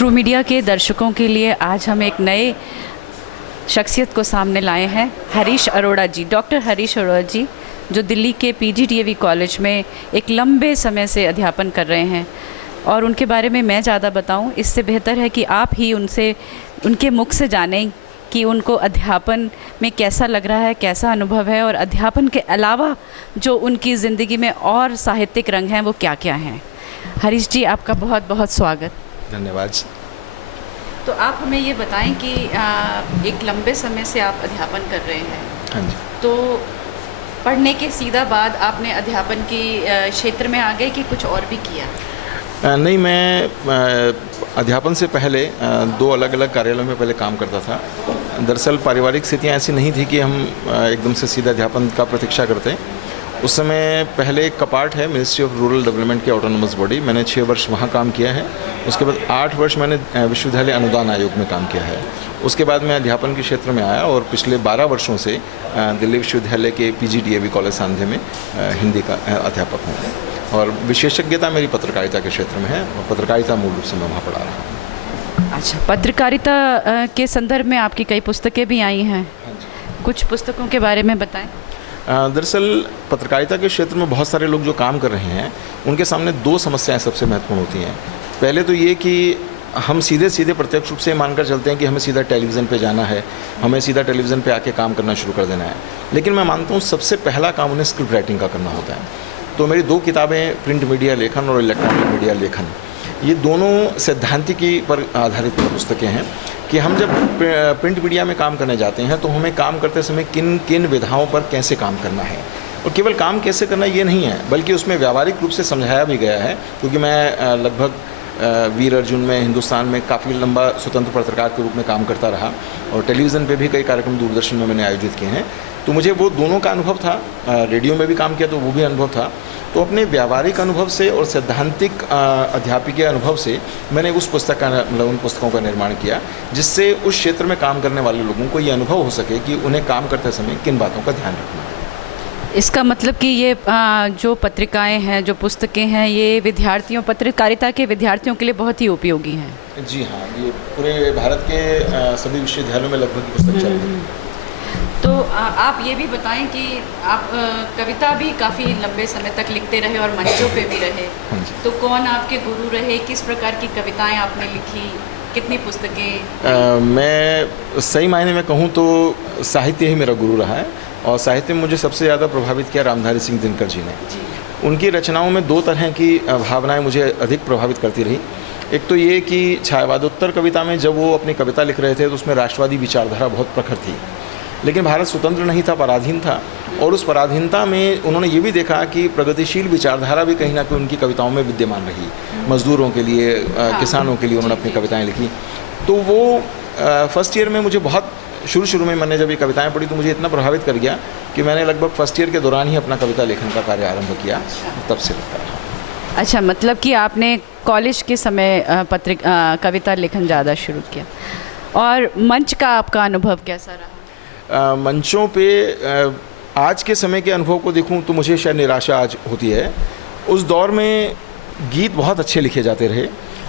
True media के दर्शकों के लिए आज हम एक नए शख्सियत को सामने लाए हैं, हरीश अरोड़ा जी। डॉक्टर हरीश अरोड़ा जी जो दिल्ली के पीजीडीएवी कॉलेज में एक लंबे समय से अध्यापन कर रहे हैं, और उनके बारे में मैं ज़्यादा बताऊं इससे बेहतर है कि आप ही उनके मुख से जानें कि उनको अध्यापन में कैसा लग रहा है, कैसा अनुभव है, और अध्यापन के अलावा जो उनकी ज़िंदगी में और साहित्यिक रंग हैं वो क्या क्या हैं। हरीश जी, आपका बहुत बहुत स्वागत। धन्यवाद। तो आप हमें ये बताएं कि एक लंबे समय से आप अध्यापन कर रहे हैं। हाँ जी। तो पढ़ने के सीधा बाद आपने अध्यापन की क्षेत्र में आ गए कि कुछ और भी किया? नहीं, मैं अध्यापन से पहले दो अलग अलग कार्यालयों में पहले काम करता था। दरअसल पारिवारिक स्थितियाँ ऐसी नहीं थी कि हम एकदम से सीधा अध्यापन का प्रतीक्षा करते। उस समय पहले एक कपार्ट है मिनिस्ट्री ऑफ रूरल डेवलपमेंट की ऑटोनोमस बॉडी, मैंने 6 वर्ष वहाँ काम किया है। उसके बाद 8 वर्ष मैंने विश्वविद्यालय अनुदान आयोग में काम किया है। उसके बाद मैं अध्यापन के क्षेत्र में आया और पिछले 12 वर्षों से दिल्ली विश्वविद्यालय के पीजीडीएवी कॉलेज सांध्य में हिंदी का अध्यापक हूँ, और विशेषज्ञता मेरी पत्रकारिता के क्षेत्र में है, और पत्रकारिता मूल रूप से मैं वहाँ पढ़ा रहा हूँ। अच्छा, पत्रकारिता के संदर्भ में आपकी कई पुस्तकें भी आई हैं, कुछ पुस्तकों के बारे में बताएं। दरअसल पत्रकारिता के क्षेत्र में बहुत सारे लोग जो काम कर रहे हैं उनके सामने 2 समस्याएं सबसे महत्वपूर्ण होती हैं। पहले तो ये कि हम सीधे प्रत्यक्ष रूप से मानकर चलते हैं कि हमें सीधा टेलीविज़न पे जाना है, हमें सीधा टेलीविज़न पे आके काम करना शुरू कर देना है। लेकिन मैं मानता हूँ सबसे पहला काम उन्हें स्क्रिप्ट राइटिंग का करना होता है। तो मेरी 2 किताबें, प्रिंट मीडिया लेखन और इलेक्ट्रॉनिक मीडिया लेखन, ये दोनों सैद्धांतिकी पर आधारित पुस्तकें हैं कि हम जब प्रिंट मीडिया में काम करने जाते हैं तो हमें काम करते समय किन किन विधाओं पर कैसे काम करना है, और केवल काम कैसे करना ये नहीं है बल्कि उसमें व्यावहारिक रूप से समझाया भी गया है। क्योंकि मैं लगभग वीर अर्जुन में हिंदुस्तान में काफ़ी लंबा स्वतंत्र पत्रकार के रूप में काम करता रहा, और टेलीविज़न पे भी कई कार्यक्रम दूरदर्शन में मैंने आयोजित किए हैं। तो मुझे वो दोनों का अनुभव था, रेडियो में भी काम किया तो वो भी अनुभव था। तो अपने व्यावहारिक अनुभव से और सैद्धांतिक अध्यापकीय अनुभव से मैंने उन पुस्तकों का निर्माण किया जिससे उस क्षेत्र में काम करने वाले लोगों को ये अनुभव हो सके कि उन्हें काम करते समय किन बातों का ध्यान रखना है। इसका मतलब कि ये जो पत्रिकाएं हैं, जो पुस्तकें हैं, ये पत्रकारिता के विद्यार्थियों के लिए बहुत ही उपयोगी हैं। जी हाँ, ये पूरे भारत के सभी विश्वविद्यालयों में लगभग पुस्तक चल रही है। तो आप ये भी बताएं कि आप कविता भी काफ़ी लंबे समय तक लिखते रहे और मंचों पे भी रहे। तो कौन आपके गुरु रहे, किस प्रकार की कविताएं आपने लिखी, कितनी पुस्तकें? मैं सही मायने में कहूँ तो साहित्य ही मेरा गुरु रहा है, और साहित्य में मुझे सबसे ज़्यादा प्रभावित किया रामधारी सिंह दिनकर जी ने। उनकी रचनाओं में 2 तरह की भावनाएँ मुझे अधिक प्रभावित करती रही। एक तो ये कि छायावादोत्तर कविता में जब वो अपनी कविता लिख रहे थे तो उसमें राष्ट्रवादी विचारधारा बहुत प्रखर थी, लेकिन भारत स्वतंत्र नहीं था, पराधीन था, और उस पराधीनता में उन्होंने ये भी देखा कि प्रगतिशील विचारधारा भी कहीं ना कहीं उनकी कविताओं में विद्यमान रही। मजदूरों के लिए, किसानों के लिए उन्होंने अपनी कविताएं लिखी। तो वो फर्स्ट ईयर में मुझे बहुत शुरू में मैंने जब ये कविताएं पढ़ी तो मुझे इतना प्रभावित कर गया कि मैंने लगभग फर्स्ट ईयर के दौरान ही अपना कविता लेखन का कार्य आरंभ किया, तब से लिखता रहा। अच्छा, मतलब कि आपने कॉलेज के समय कविता लेखन ज़्यादा शुरू किया। और मंच का आपका अनुभव कैसा रहा? मंचों पे आज के समय के अनुभव को देखूं तो मुझे शायद निराशा आज होती है। उस दौर में गीत बहुत अच्छे लिखे जाते रहे,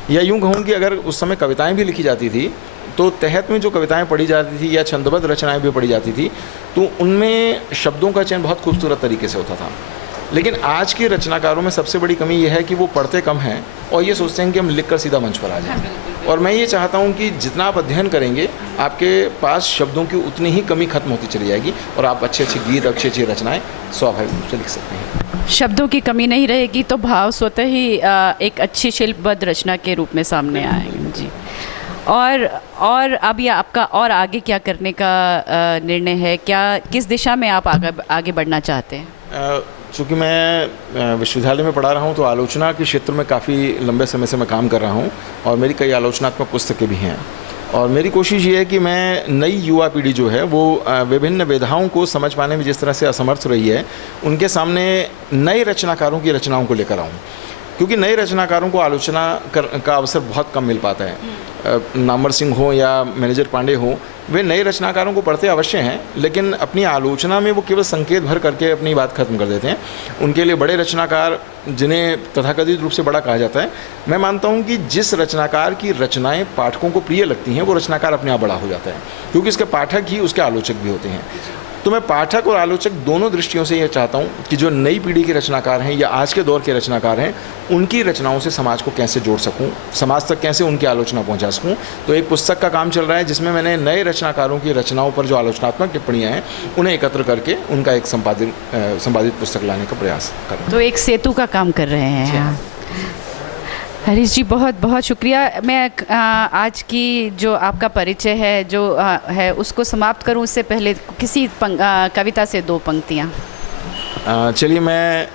या यूं कहूं कि अगर उस समय कविताएं भी लिखी जाती थी तो तहत में जो कविताएं पढ़ी जाती थी या छंदबद्ध रचनाएं भी पढ़ी जाती थी तो उनमें शब्दों का चयन बहुत खूबसूरत तरीके से होता था। लेकिन आज के रचनाकारों में सबसे बड़ी कमी यह है कि वो पढ़ते कम हैं और ये सोचते हैं कि हम लिखकर सीधा मंच पर आ जाएं। और मैं ये चाहता हूं कि जितना आप अध्ययन करेंगे आपके पास शब्दों की उतनी ही कमी खत्म होती चली जाएगी, और आप अच्छे गीत, अच्छी रचनाएं स्वाभाविक रूप से लिख सकते हैं। शब्दों की कमी नहीं रहेगी तो भाव स्वतः ही एक अच्छी शिल्पबद्ध रचना के रूप में सामने आएंगे। जी, और अब ये आपका और आगे क्या करने का निर्णय है? किस दिशा में आप आगे बढ़ना चाहते हैं? चूँकि मैं विश्वविद्यालय में पढ़ा रहा हूँ तो आलोचना के क्षेत्र में काफ़ी लंबे समय से मैं काम कर रहा हूँ, और मेरी कई आलोचनात्मक पुस्तकें भी हैं। और मेरी कोशिश ये है कि मैं नई युवा पीढ़ी जो है वो विभिन्न विधाओं को समझ पाने में जिस तरह से असमर्थ रही है, उनके सामने नए रचनाकारों की रचनाओं को लेकर आऊँ। क्योंकि नए रचनाकारों को आलोचना का अवसर बहुत कम मिल पाता है। नामवर सिंह हो या मैनेजर पांडे हो, वे नए रचनाकारों को पढ़ते अवश्य हैं, लेकिन अपनी आलोचना में वो केवल संकेत भर करके अपनी बात खत्म कर देते हैं। उनके लिए बड़े रचनाकार, जिन्हें तथाकथित रूप से बड़ा कहा जाता है, मैं मानता हूँ कि जिस रचनाकार की रचनाएं पाठकों को प्रिय लगती हैं वो रचनाकार अपने आप बड़ा हो जाता है, क्योंकि उसके पाठक ही उसके आलोचक भी होते हैं। तो मैं पाठक और आलोचक दोनों दृष्टियों से ये चाहता हूँ कि जो नई पीढ़ी के रचनाकार हैं या आज के दौर के रचनाकार हैं, उनकी रचनाओं से समाज को कैसे जोड़ सकूँ, समाज तक कैसे उनकी आलोचना पहुँचा सकूँ। तो एक पुस्तक का काम चल रहा है जिसमें मैंने नए रचनाकारों की रचनाओं पर जो आलोचनात्मक टिप्पणियाँ हैं उन्हें एकत्र करके उनका एक संपादित पुस्तक लाने का प्रयास कर रहा हूँ। तो एक सेतु का काम कर रहे हैं। हरीश जी, बहुत बहुत शुक्रिया। मैं आज की जो आपका परिचय है जो है उसको समाप्त करूं उससे पहले किसी कविता से 2 पंक्तियां। चलिए, मैं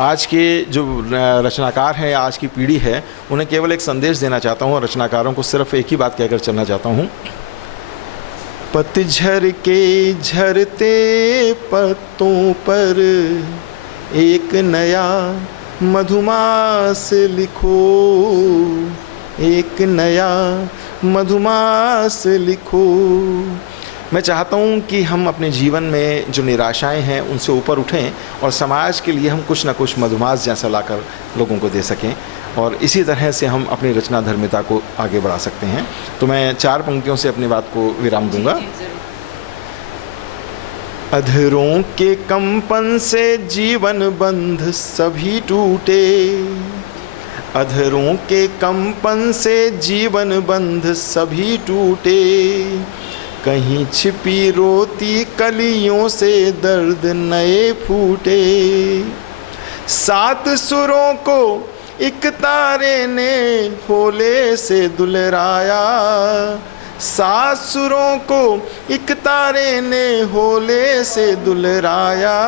आज के जो रचनाकार हैं, आज की पीढ़ी है, उन्हें केवल एक संदेश देना चाहता हूं और रचनाकारों को सिर्फ एक ही बात कहकर चलना चाहता हूं। पतझड़ के झरते पत्तों पर एक नया मधुमास लिखो, एक नया मधुमास लिखो। मैं चाहता हूँ कि हम अपने जीवन में जो निराशाएं हैं उनसे ऊपर उठें और समाज के लिए हम कुछ ना कुछ मधुमास जैसा लाकर लोगों को दे सकें, और इसी तरह से हम अपनी रचना धर्मिता को आगे बढ़ा सकते हैं। तो मैं 4 पंक्तियों से अपनी बात को विराम दूंगा। अधरों के कंपन से जीवन बंध सभी टूटे, अधरों के कंपन से जीवन बंध सभी टूटे, कहीं छिपी रोती कलियों से दर्द नए फूटे। 7 सुरों को एक तारे ने होले से दुलराया, 7 सुरों को एक तारे ने होले से दुलराया,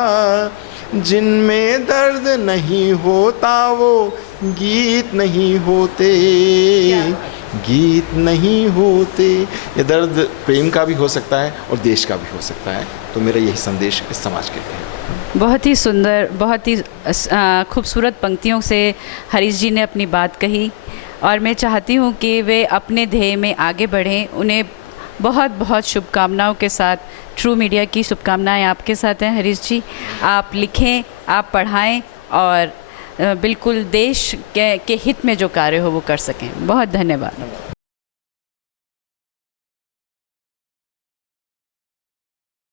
जिनमें दर्द नहीं होता वो गीत नहीं होते, गीत नहीं होते। ये दर्द प्रेम का भी हो सकता है और देश का भी हो सकता है। तो मेरा यही संदेश इस समाज के लिए है। बहुत ही सुंदर, बहुत ही खूबसूरत पंक्तियों से हरीश जी ने अपनी बात कही, और मैं चाहती हूँ कि वे अपने ध्येय में आगे बढ़ें। उन्हें बहुत बहुत शुभकामनाओं के साथ, ट्रू मीडिया की शुभकामनाएं आपके साथ हैं हरीश जी। आप लिखें, आप पढ़ाएं और बिल्कुल देश के हित में जो कार्य हो वो कर सकें। बहुत धन्यवाद।